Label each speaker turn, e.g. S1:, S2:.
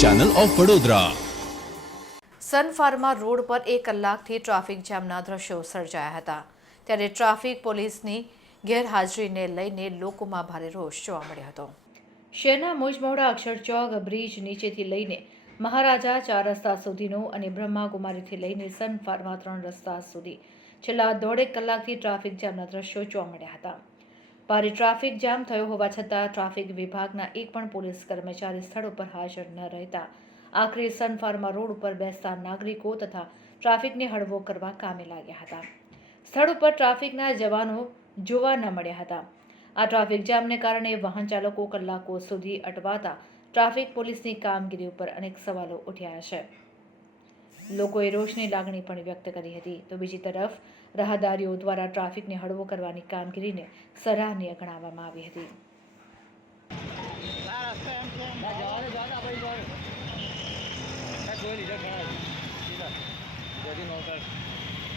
S1: Channel of Vadodara
S2: Sun Pharma road પર એક કલાકથી ટ્રાફિક જામના દ્રશ્યો સર્જાયા હતા. ત્યારે ટ્રાફિક પોલીસની ગેરહાજરીને લઈને લોકોમાં ભારે રોષ જોવા મળ્યો હતો. શહેરના મુજમોડા અક્ષરચોક બ્રિજ નીચેથી લઈને મહારાજા ચાર રસ્તા સુધીનો અને બ્રહ્માકુમારીથી લઈને સન ફાર્મા ત્રણ રસ્તા સુધી છેલ્લા દોઢેક કલાકથી ટ્રાફિક જામના દ્રશ્યો જોવા મળ્યા હતા. ભારે ટ્રાફિક જામ થયો હોવા છતાં ટ્રાફિક વિભાગના એક પણ પોલીસ કર્મચારી સ્થળ ઉપર હાજર ન રહેતા. આખરે સનફાર્મા રોડ ઉપર બેસતા નાગરિકો તથા ટ્રાફિકને હળવો કરવા કામે લાગ્યા હતા. સ્થળ ઉપર ટ્રાફિકના જવાનો જોવા ન મળ્યા હતા. આ ટ્રાફિક જામને કારણે વાહન ચાલકો કલાકો સુધી અટવાતા ટ્રાફિક પોલીસની કામગીરી ઉપર અનેક સવાલો ઉઠ્યા છે. લોકોએ રોષની લાગણી પણ વ્યક્ત કરી હતી. તો બીજી તરફ, રાહદારીઓ દ્વારા ટ્રાફિકને હળવો કરવાની કામગીરીને સરાહનીય ગણાવવામાં આવી હતી.